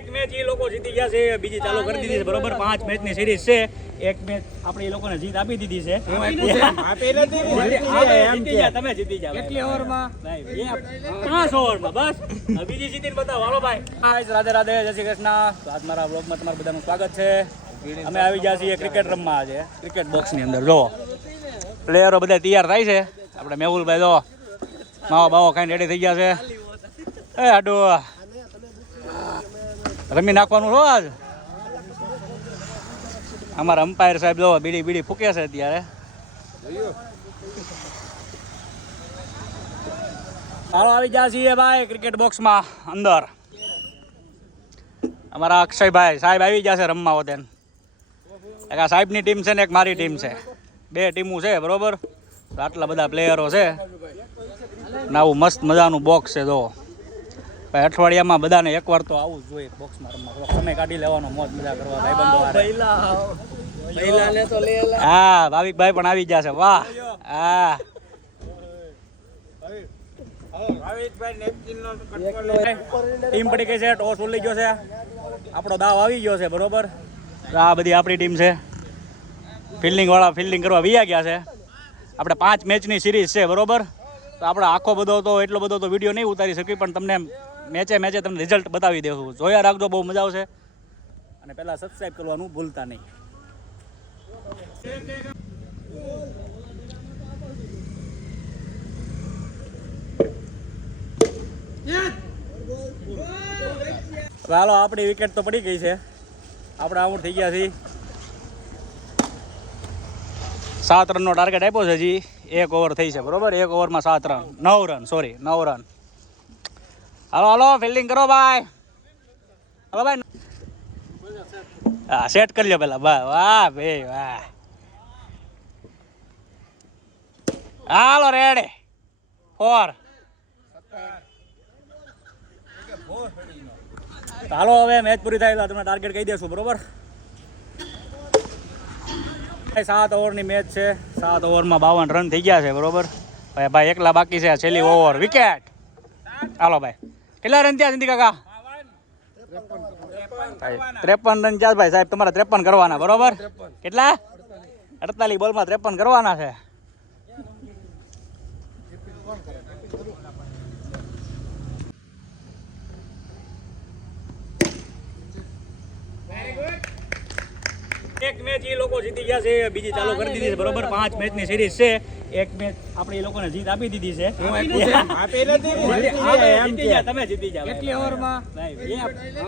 એક મેચ એ લોકો જીતી ગયા છે, બીજી ચાલુ કરી દીધી છે બરોબર. 5 મેચની સિરીઝ છે. એક મેચ આપણે એ લોકોને જીત આપી દીધી છે. તમે જીતી જાવ કેટલી ઓવરમાં? 5 ઓવરમાં બસ. બીજી જીતીને બતાવો હાલો ભાઈ. રાધે રાધે, જય શ્રી કૃષ્ણ. આજ મારા વ્લોગમાં તમારું બધાનું સ્વાગત છે. અમે આવી ગયા છીએ ક્રિકેટ રમવા. આજે ક્રિકેટ બોક્સની અંદર જો પ્લેયરો બધા તૈયાર થાય છે. આપણે મેહુલભાઈ જો માવો બાવો ખાઈને રેડી થઈ ગયા છે. એ આડો રમી નાખવાનું છો આજ. અમારા અમ્પાયર સાહેબ જો બીડી બીડી ફૂકે છે અત્યારે. હાલો આવી ગયા છીએ ભાઈ ક્રિકેટ બોક્સમાં અંદર. અમારા અક્ષયભાઈ સાહેબ આવી ગયા છે રમવા હોતે. એક આ સાહેબની ટીમ છે ને એક મારી ટીમ છે. 2 ટીમો છે બરોબર. આટલા બધા પ્લેયરો છે ને આવું મસ્ત મજાનું બોક્સ છે જો. ભાઈ અઠવાડિયામાં બધાને એકવાર તો આવું જ જોઈએ બોક્સમાં રમવા. સમય કાઢી લેવાનો, મોજ મજા કરવા ભાઈબંધો હારે. હા ભાવિકભાઈ પણ આવી ગયા છે. વાહ હા ટીમ પડી ગઈ છે. ટોસ ઉલી ગયો છે. આપણો દાવ આવી ગયો છે બરોબર. આ બધી આપણી ટીમ છે. ફિલ્ડિંગ વાળા ફિલ્ડિંગ કરવા વિયા ગયા છે. આપણે 5 મેચની સિરીઝ છે બરોબર. તો આપણે આખો બધો તો એટલો બધો તો વિડીયો નહીં ઉતારી શકી, પણ તમને મેચે તમને રિઝલ્ટ બતાવી દેવું. જોયા રાખજો, બહુ મજા આવશે. અને પહેલાં સબસ્ક્રાઈબ કરવાનું ભૂલતા નહીં. હાલો આપણી વિકેટ તો પડી ગઈ છે. આપણે આઉટ થઈ ગયા છીએ. 7 રનનો ટાર્ગેટ આપ્યો છે. હજી 1 ઓવર થઈ છે બરોબર. 1 ઓવરમાં 7 રન, 9 રન સોરી 9 રન. હાલો હાલો ફિલ્ડિંગ કરો ભાઈ. હાલો ભાઈ. હા સેટ કરી લો પેલા. વાહ વાહ ભાઈ વાહ. હાલો રેડી 4. હાલો હવે મેચ પૂરી થાય એટલે તમને ટાર્ગેટ કહી દેશું બરોબર. 7 ઓવરની મેચ છે. 7 ઓવરમાં 52 રન થઈ ગયા છે બરોબર. ભાઈ એકલા બાકી છે છેલ્લી ઓવર. વિકેટ. હાલો ભાઈ કેટલા રન થયા સિંધી કાકા? 53 રન થયા ભાઈ. સાહેબ તમારે 53 કરવાના બરોબર. કેટલા? 48 બોલમાં 53 કરવાના છે. એક મેચ એ લોકો જીતી ગયા છે, બીજી ચાલુ કરી દીધી છે બરોબર. 5 મેચની સિરીઝ છે. એક મેચ આપણે એ લોકોને જીત આપી દીધી છે. તમે જીતી જાવ કેટલી ઓવરમાં?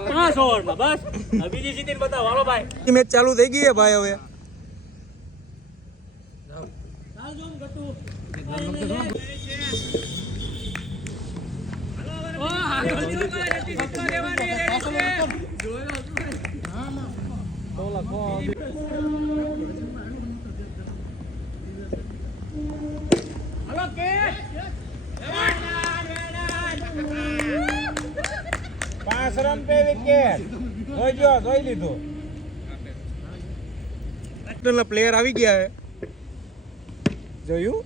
5 ઓવરમાં બસ. બીજી જીતીને બતાવો હાલો ભાઈ. મેચ ચાલુ થઈ ગઈ છે ભાઈ હવે. જોઈ લીધું. પ્લેયર આવી ગયા હે. જોયું?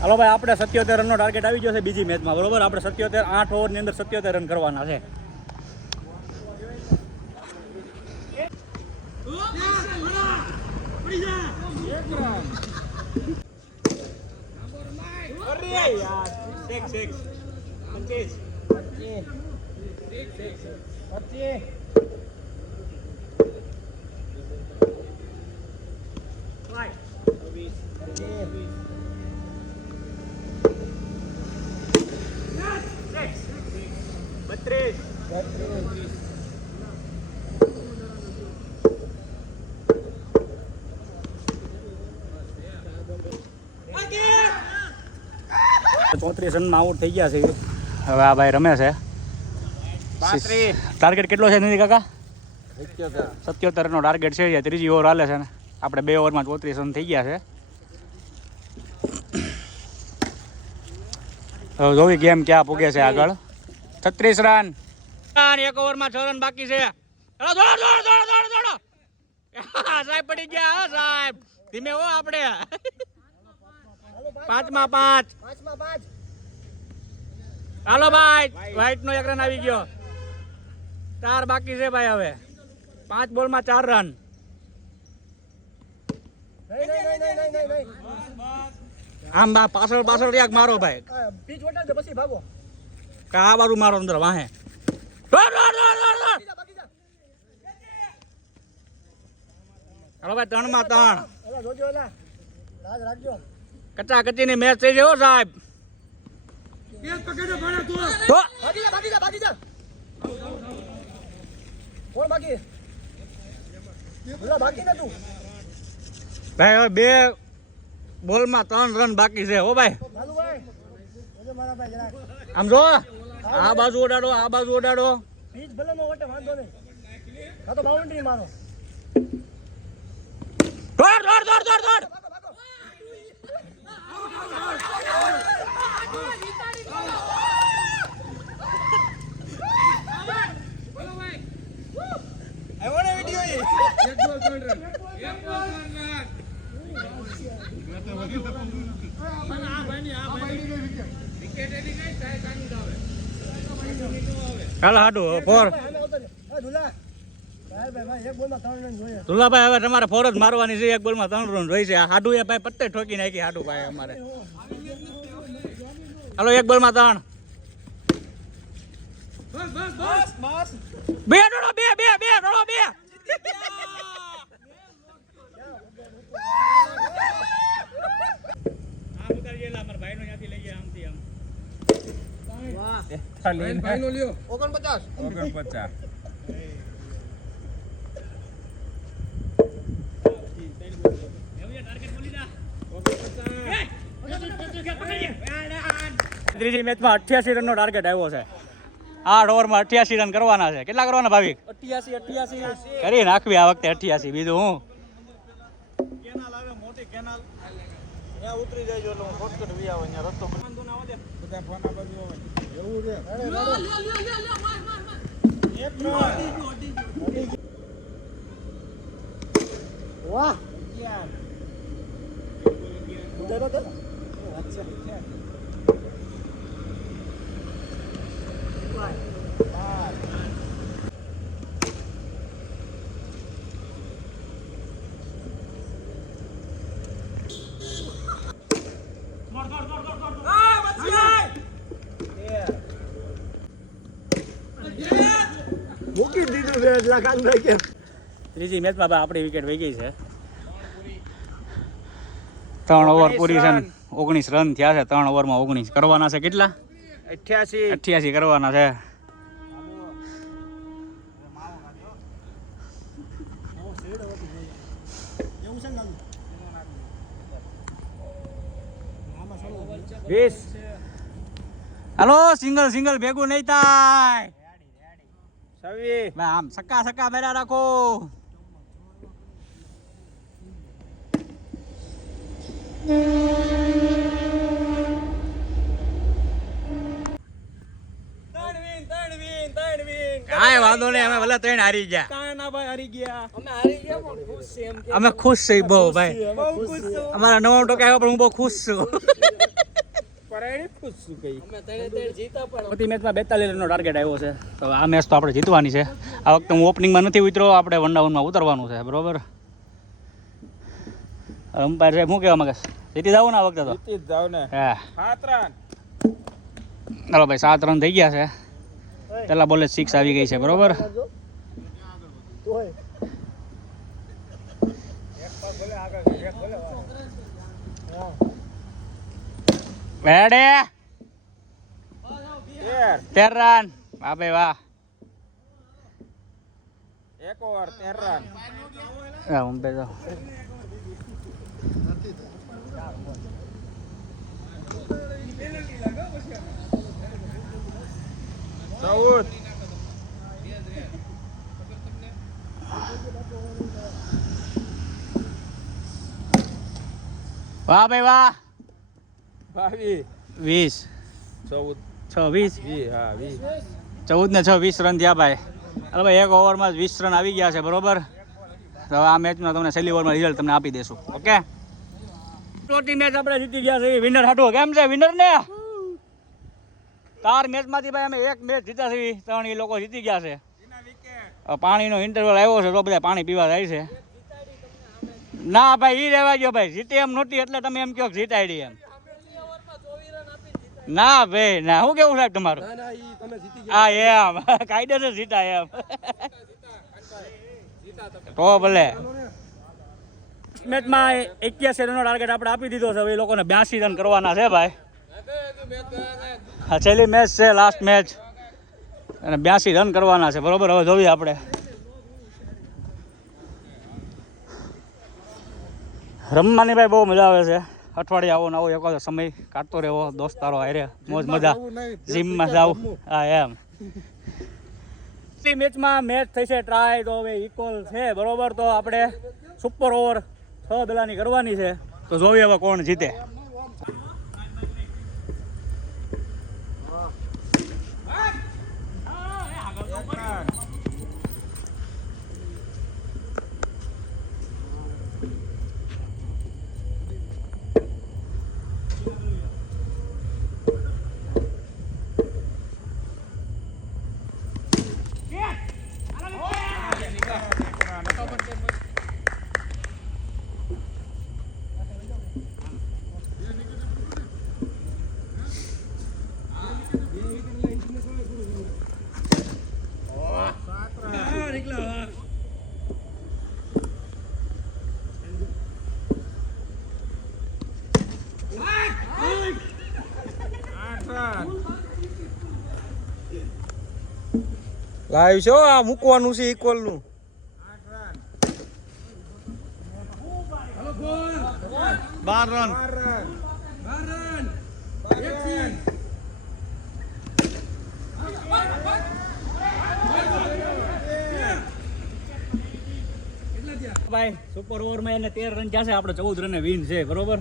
હાલો ભાઈ આપણે 77 રનનો ટાર્ગેટ આવી ગયો છે બીજી મેચમાં બરોબર. આપણે 77 8 ઓવરની અંદર 77 રન કરવાના છે. ચોત્રીસ રનમાં આઉટ થઈ ગયા છે. હવે આ ભાઈ રમે છે. ટાર્ગેટ કેટલો છે નથી કાકા? 77 રનનો ટાર્ગેટ છે. ત્રીજી ઓવર હાલે છે ને આપણે 2 ઓવરમાં 34 રન થઈ ગયા છે. જોવી ગેમ ક્યાં પૂગે છે આગળ. 36 રન. 1 ઓવરમાં 6 રન બાકી છે. સાહેબ પડી ગયા સાહેબ. ધીમે હો આપણે. પાંચમાં 5. હાલો ભાઈ, વ્હાઈટ નો 1 રન આવી ગયો. 4 બાકી છે ભાઈ હવે. 5 બોલમાં 4 રન. આમ પાછળ એક મારો ભાઈ. આ બાજુ મારો અંદર વાહે. હાલો ભાઈ 3માં 3. કચાકચી ની મેચ થઈ ગયો સાહેબ. ભાઈ હવે 2 બોલમાં 3 રન બાકી છે. હો ભાઈ આમ જો, આ બાજુ ઓડાડો, આ બાજુ ઓડાડો. દોડ. હાલ હાડું 4. દુલાભાઈ હવે તમારે 4 જ મારવાની છે. 1 બોલમાં 3 રન જોઈ છે. આ હાડું એ ભાઈ પત્તે ઠોકી નાખી. હાડું ભાઈ અમારે. હાલો 1 બોલમાં 3. બે ડોળો 2. ત્રીજી મેચમાં 88 રનનો ટાર્ગેટ આવ્યો છે. 8 ઓવરમાં 88 રન કરવાના છે. કેટલા કરવાના ભાવિક? 88 કરી નાખવી આ વખતે 88. બીજું હું કેનાલ આવે, મોટી કેનાલ ત્યાં ઉતરી જાય એટલે હું શોર્ટકટ વી આવે ત્યાં રસ્તો બંધ ના આવે. બધા ફોન આ બાજુ આવે એવું છે. વાહ યાર ઉધર તો અચ્છા મૂકી દીધું છે એટલા કામ થઈ ગયા. ત્રીજી મેચમાં આપણી વિકેટ વહી ગઈ છે. 3 ઓવર પૂરી છે. 19 રન થયા છે. 3 ઓવરમાં 19 કરવાના છે. કેટલા? 88 કરવાના છે. હાલો સિંગલ ભેગું નહીં થાય. આમ સક્કા મેરા રાખો. કાંઈ વાંધો નહીં. અમે ભલે 3 હારી ગયા. અમે ખુશ છીએ બહુ ભાઈ. અમારા 9 ટકા આવ્યા પણ હું બહુ ખુશ છું. મેચમાં 42 રનનો ટાર્ગેટ આવ્યો છે. તો આ મેચ તો આપણે જીતવાની છે. આ વખતે હું ઓપનિંગમાં નથી ઉતર્યો. આપણે 1 ડાઉનમાં ઉતરવાનું છે. બરોબર. અમ્પાયર સાહેબ શું કહેવા માંગે? જીતી જાવ ને આ વખતે તો? હા 7 રન. ચાલો ભાઈ 7 રન થઈ ગયા છે. પેલા બોલે 6 આવી ગઈ છે. બરોબર. રેડે 13 રન. વાહ ભાઈ વાહ. 1 ઓવર 13 રન. વાહ ભાઈ વાહ. 20 14 ને 6 20 રન થયા ભાઈ. અરે ભાઈ 1 ઓવરમાં 20 રન આવી ગયા છે. બરોબર. તો આ મેચમાં તમને છેલ્લી ઓવરમાં રિઝલ્ટ તમને આપી દેશું. ઓકે. ચોથી મેચ આપણે જીતી ગયા છે વિનર હાટો કેમ છે વિનર ને 4 મેચમાંથી ભાઈ અમે 1 મેચ જીત્યા છે 3 એ લોકો જીતી ગયા છે પાણીનો ઇન્ટરવલ આવ્યો છે તો બધા પાણી પીવા જાય છે ના ભાઈ ઈ રહેવા ગયો ભાઈ જીતે એમ નહોતી એટલે તમે એમ કહો જીતાડી એમ ના ભાઈ ના શું કેવું સાહેબ તમારું હા એમ કાયદેસર જીતા એમ તો ભલે મેચમાં 81 રનનો ટાર્ગેટ આપણે આપી દીધો છે હવે એ લોકોને 82 રન કરવાના છે ભાઈ હા છેલ્લી મેચ છે લાસ્ટ મેચ અને 82 રન કરવાના છે બરોબર હવે જોઈએ આપણે રમવાની ભાઈ બહુ મજા આવે છે અઠવાડિયે આવો ને આવો એક સમય કાઢતો રહેવો દોસ્તારો હારે મોજ મજા જીમમાં જાવ હા એમ મેચમાં મેચ થઈ છે ટ્રાય તો હવે ઇક્વલ છે બરોબર તો આપણે સુપર ઓવર 6 દલાની કરવાની છે તો જોઈએ હવે કોણ જીતે લાઈવ છો આ મૂકવાનું છે ઇક્વલ નું 12 રન ભાઈ સુપર ઓવરમાં એને 13 રન થયા છે આપણે 14 રને વિન છે બરોબર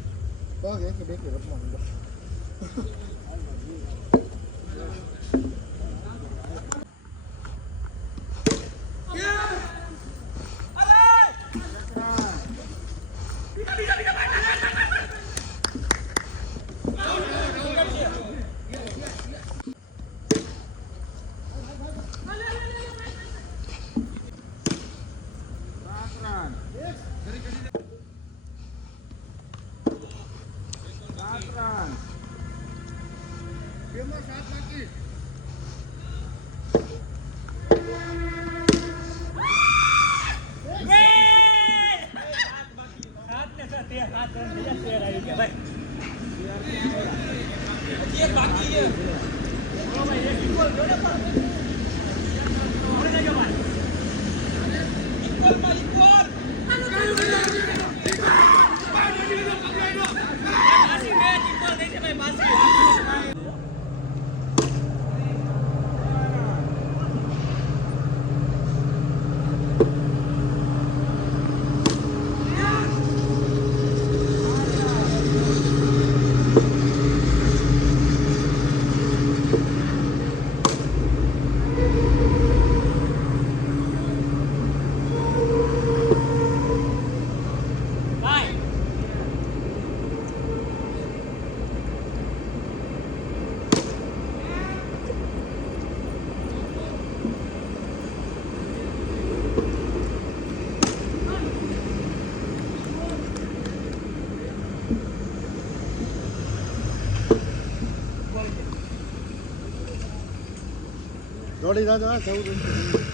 દોડી રાજા 14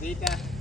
Dita.